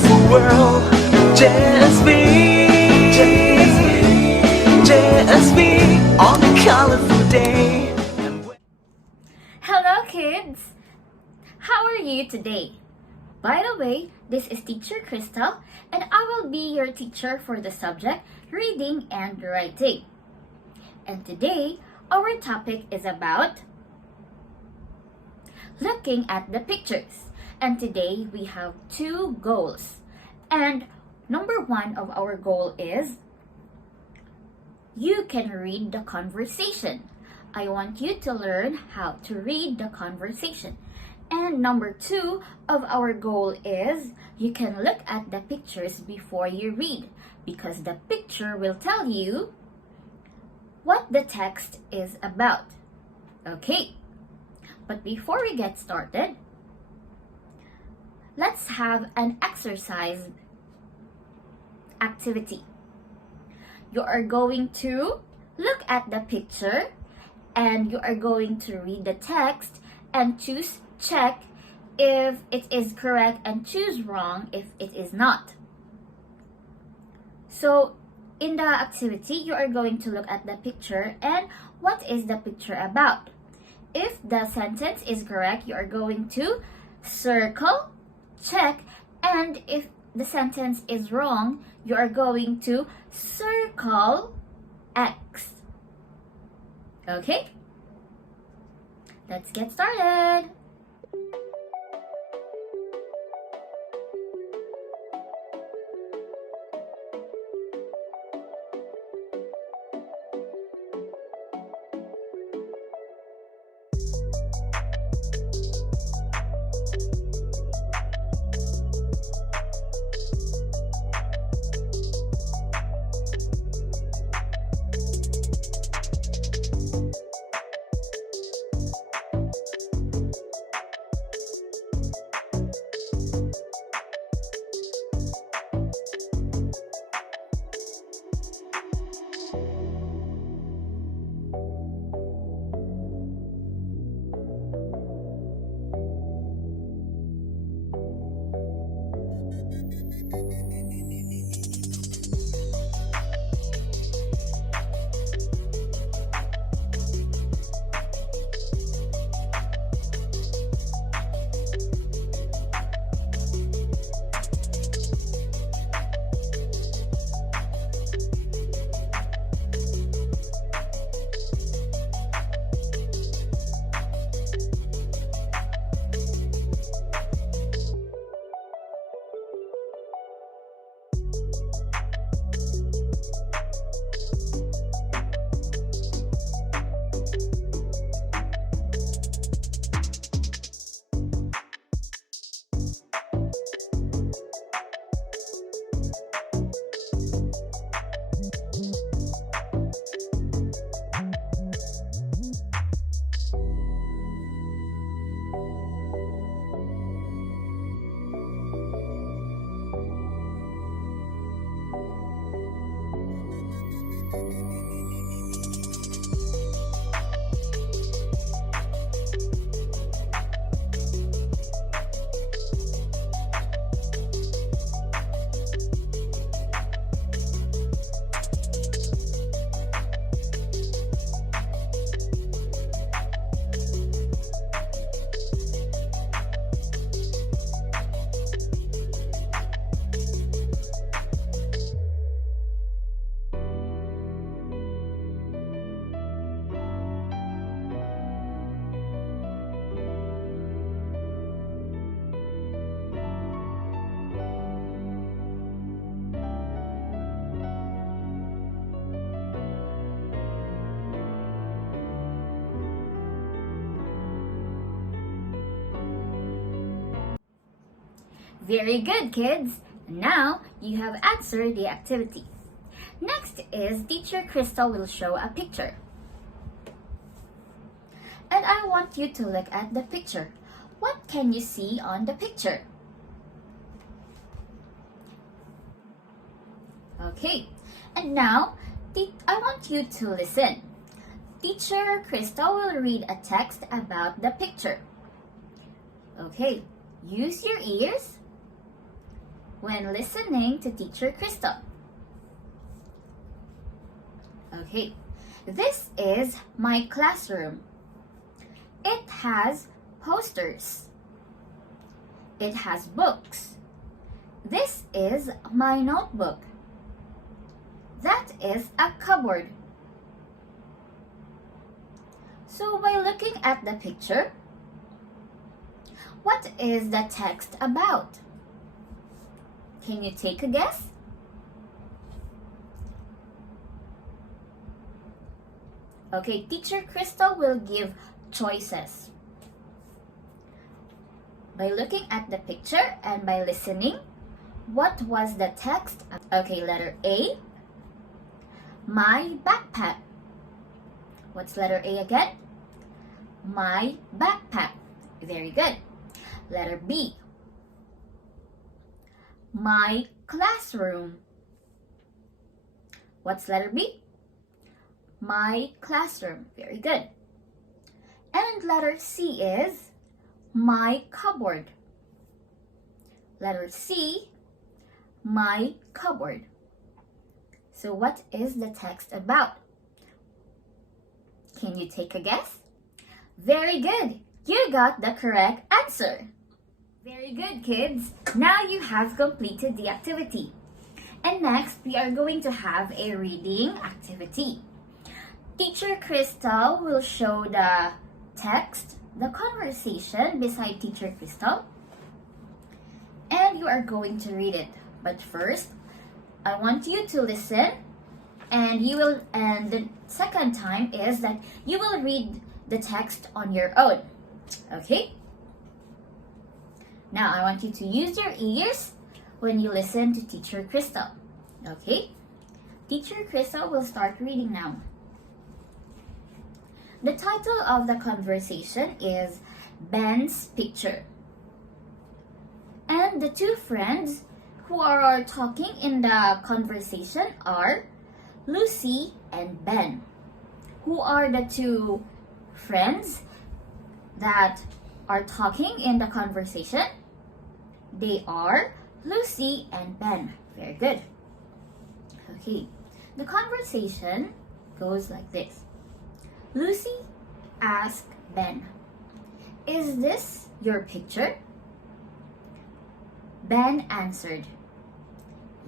beautiful world. JSV, JSV on a colorful day. Hello kids! How are you today? By the way, this is Teacher Crystal and I will be your teacher for the subject Reading and Writing. And today, our topic is about looking at the pictures. And today we have two goals. And number one of our goal is you can read the conversation. I want you to learn how to read the conversation. And number two of our goal is you can look at the pictures before you read because the picture will tell you what the text is about. Okay, but before we get started, let's have an exercise activity. You are going to look at the picture and you are going to read the text and check if it is correct and choose wrong if it is not. So in the activity, you are going to look at the picture and what is the picture about. If the sentence is correct, you are going to circle, check, and if the sentence is wrong, you are going to circle X. Okay? Let's get started. Very good, kids. Now you have answered the activity. Next is Teacher Crystal will show a picture. And I want you to look at the picture. What can you see on the picture? Okay, and now I want you to listen. Teacher Crystal will read a text about the picture. Okay, use your ears when listening to Teacher Crystal? Okay, this is my classroom. It has posters. It has books. This is my notebook. That is a cupboard. So by looking at the picture, what is the text about? Can you take a guess? Okay, Teacher Crystal will give choices. By looking at the picture and by listening, what was the text? Okay, letter A, my backpack. What's letter A again? My backpack. Very good. Letter B, my classroom. What's letter B? My classroom. Very good. And letter C is my cupboard. Letter C, my cupboard. So what is the text about? Can you take a guess? Very good. You got the correct answer. Very good, kids. Now you have completed the activity. And next, we are going to have a reading activity. Teacher Crystal will show the text, the conversation beside Teacher Crystal, and you are going to read it. But first, I want you to listen, and the second time is that you will read the text on your own. Okay? Now I want you to use your ears when you listen to Teacher Crystal. Okay? Teacher Crystal will start reading now. The title of the conversation is Ben's Picture. And the two friends who are talking in the conversation are Lucy and Ben. Who are the two friends that are talking in the conversation? They are Lucy and Ben. Very good. Okay, the conversation goes like this. Lucy asked Ben, "Is this your picture?" Ben answered,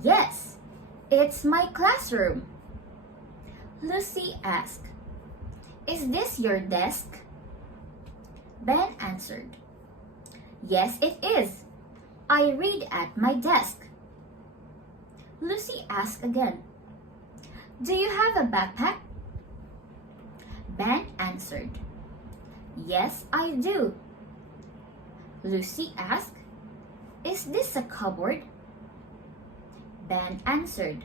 "Yes, it's my classroom." Lucy asked, "Is this your desk?" Ben answered, "Yes, it is. I read at my desk." Lucy asked again, "Do you have a backpack?" Ben answered, "Yes, I do." Lucy asked, "Is this a cupboard?" Ben answered,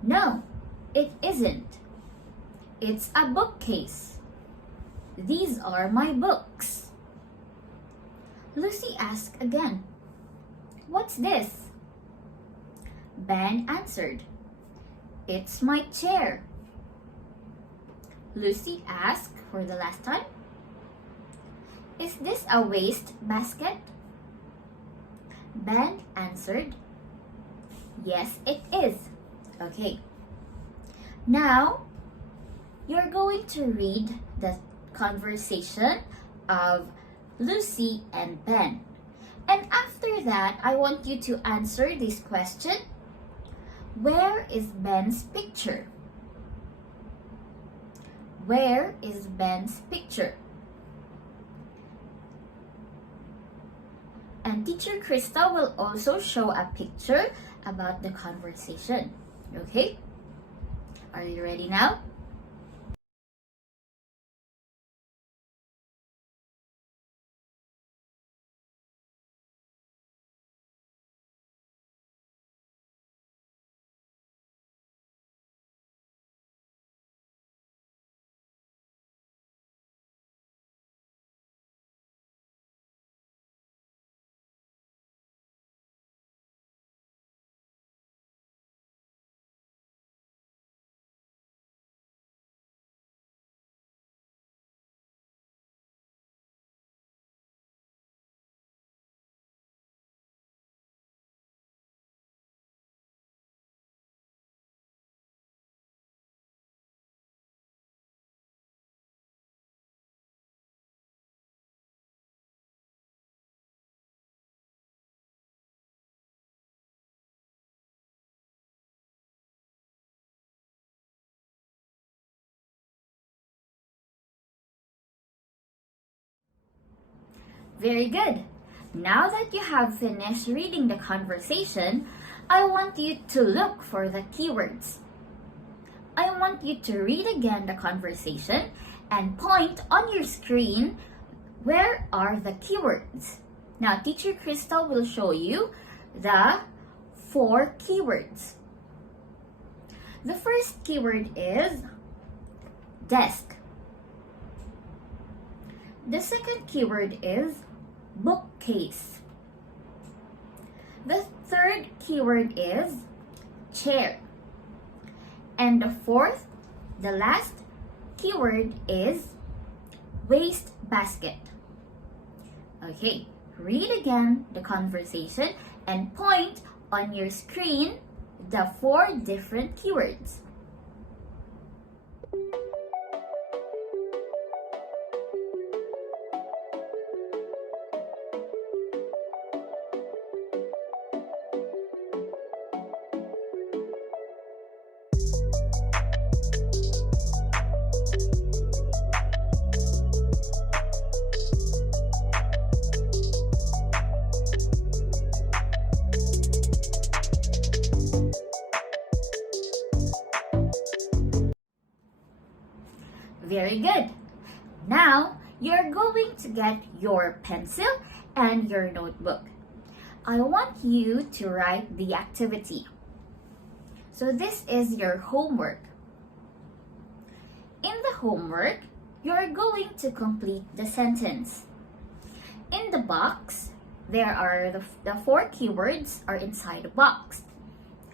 "No, it isn't. It's a bookcase. These are my books." Lucy asked again, "What's this?" Ben answered, "It's my chair." Lucy asked for the last time, "Is this a waste basket?" Ben answered, "Yes, it is." Okay. Now, you're going to read the conversation of Lucy and Ben. And after that, I want you to answer this question. Where is Ben's picture? Where is Ben's picture? And Teacher Crystal will also show a picture about the conversation. Okay? Are you ready now? Very good. Now that you have finished reading the conversation, I want you to look for the keywords. I want you to read again the conversation and point on your screen where are the keywords. Now, Teacher Crystal will show you the 4 keywords. The first keyword is desk. The second keyword is bookcase. The third keyword is chair. And the fourth, the last keyword is waste basket. Okay, read again the conversation and point on your screen the 4 different keywords. Very good. Now, you're going to get your pencil and your notebook. I want you to write the activity. So this is your homework. In the homework, you're going to complete the sentence. In the box, there are the 4 keywords are inside the box.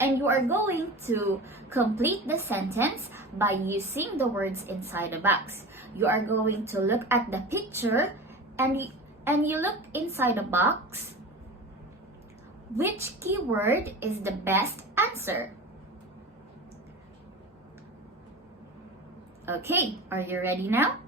And you are going to complete the sentence by using the words inside the box. You are going to look at the picture and you look inside the box. Which keyword is the best answer? Okay, are you ready now?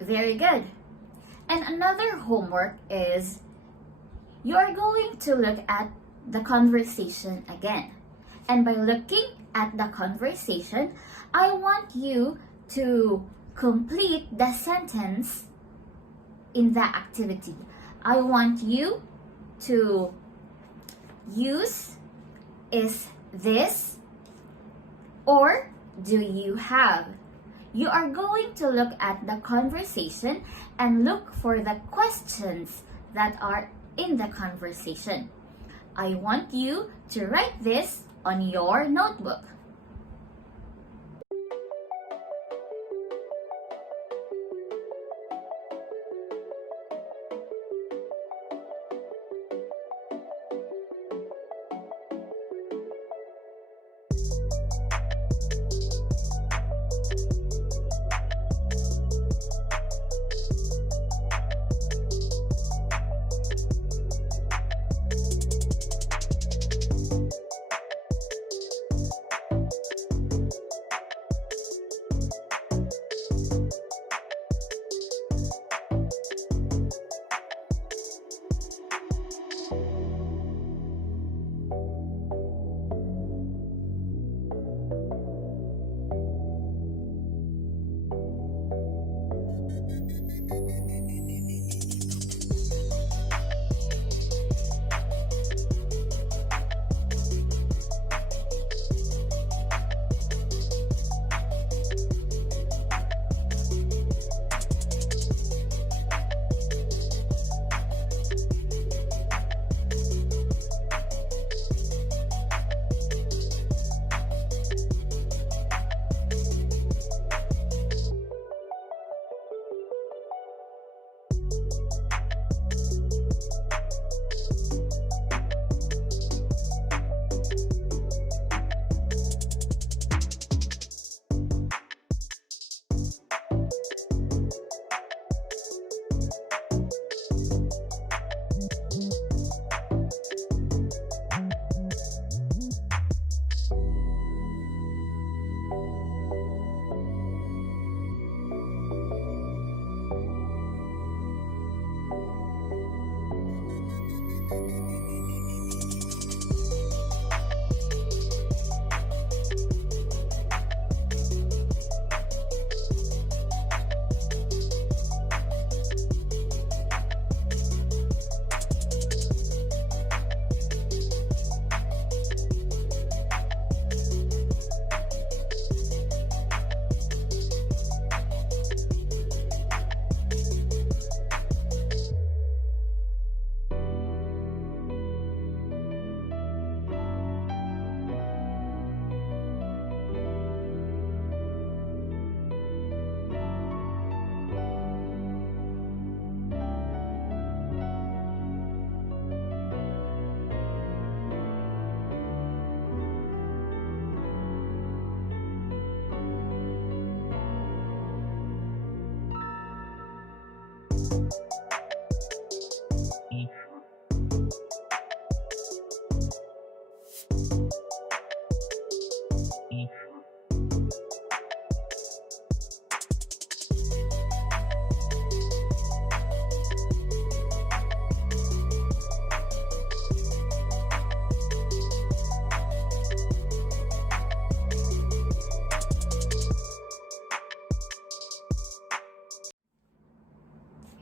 Very good. And another homework is you are going to look at the conversation again. And by looking at the conversation, I want you to complete the sentence in that activity. I want you to use is this or do you have. You are going to look at the conversation and look for the questions that are in the conversation. I want you to write this on your notebook.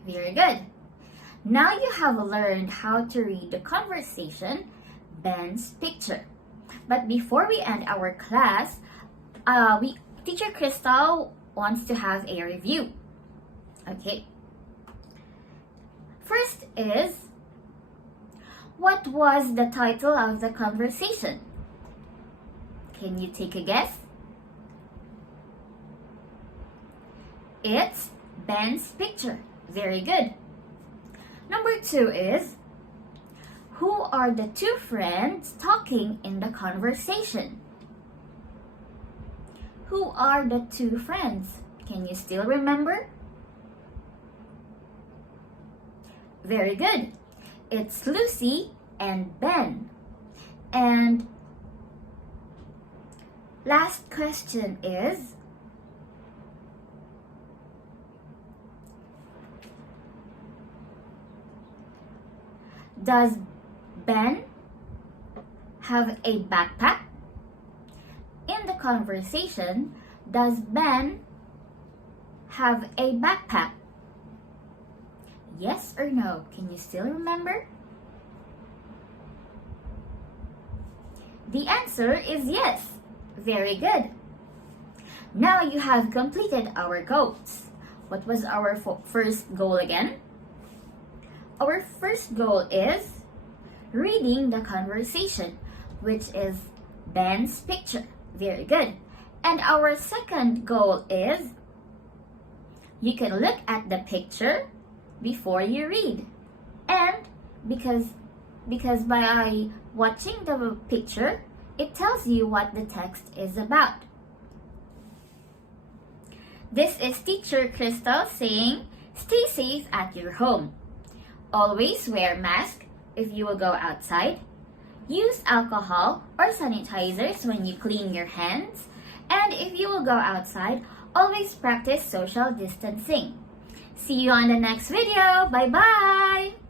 Very good. Now you have learned how to read the conversation, Ben's picture. But before we end our class, Teacher Crystal wants to have a review. Okay. First is, what was the title of the conversation? Can you take a guess? It's Ben's picture. Very good. Number 2 is, who are the two friends talking in the conversation? Who are the two friends? Can you still remember? Very good. It's Lucy and Ben. And last question is, does Ben have a backpack? In the conversation, does Ben have a backpack? Yes or no? Can you still remember? The answer is yes. Very good. Now you have completed our goals. What was our first goal again? Our first goal is reading the conversation, which is Ben's picture. Very good. And our second goal is you can look at the picture before you read. And because by watching the picture, it tells you what the text is about. This is Teacher Crystal saying, stay safe at your home. Always wear mask if you will go outside. Use alcohol or sanitizers when you clean your hands. And if you will go outside, always practice social distancing. See you on the next video. Bye-bye!